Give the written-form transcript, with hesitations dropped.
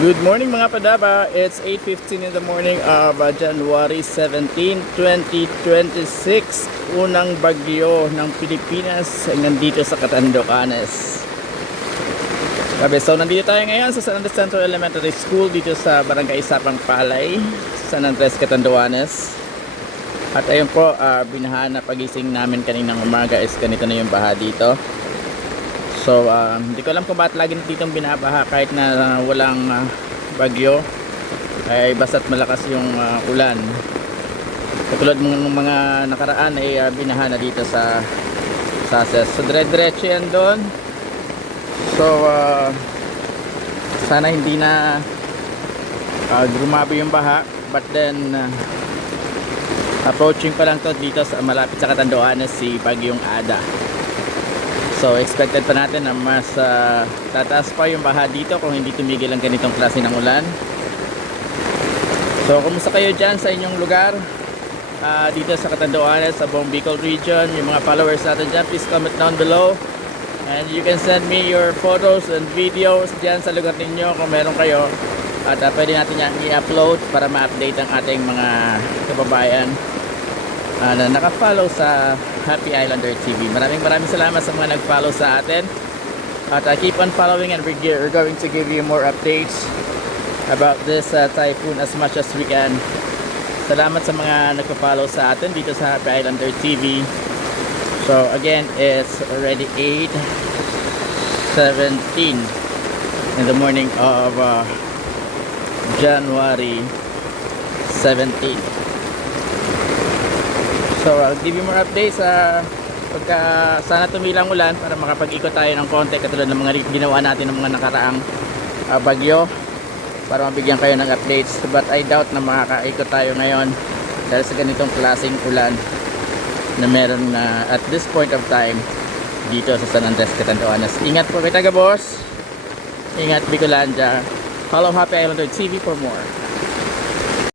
Good morning mga padaba. It's 8:15 in the morning of January 17, 2026. Unang bagyo ng Pilipinas nandito sa Catanduanes. So nandito tayo ngayon sa San Andres Central Elementary School dito sa Barangay Sapang Palay, San Andres, Catanduanes. At ayun po, binaha na pagising namin kaninang umaga is ganito na yung baha dito. So hindi ko alam kung bakit lagi ditong binabaha kahit na walang bagyo, ay basta't malakas yung ulan. Katulad ng mga nakaraan ay binaha na dito sa Sasses. So dire-diretso yan doon. So sana hindi na grumabi yung baha, but then approaching pa lang to dito sa malapit sa Catanduanes si Bagyong Ada. So expected pa natin na mas tataas pa yung baha dito kung hindi tumigil ang ganitong klase ng ulan. So kumusta kayo dyan sa inyong lugar? Dito sa Catanduanes, sa buong Bicol region. Yung mga followers natin dyan, please comment down below. And you can send me your photos and videos dyan sa lugar ninyo kung meron kayo. At pwede natin yan i-upload para ma-update ang ating mga kababayan na naka-follow sa Happy Islander TV. Maraming salamat sa mga nag-follow sa atin. At keep on following and we're going to give you more updates about this typhoon as much as we can. Salamat sa mga nagpa-follow sa atin dito sa Happy Islander TV. So again, it's already 8:17 in the morning of January 17. So I'll give you more updates pagka sana tumilang ulan para makapag-ikot tayo ng konti katulad ng mga ginawa natin ng mga nakaraang bagyo para mabigyan kayo ng updates. But I doubt na makakaikot tayo ngayon dahil sa ganitong klaseng ulan na meron na at this point of time dito sa San Andres, Catanduanes. Ingat po kayo taga boss. Ingat Bicolandia. Follow Happy Islander TV for more.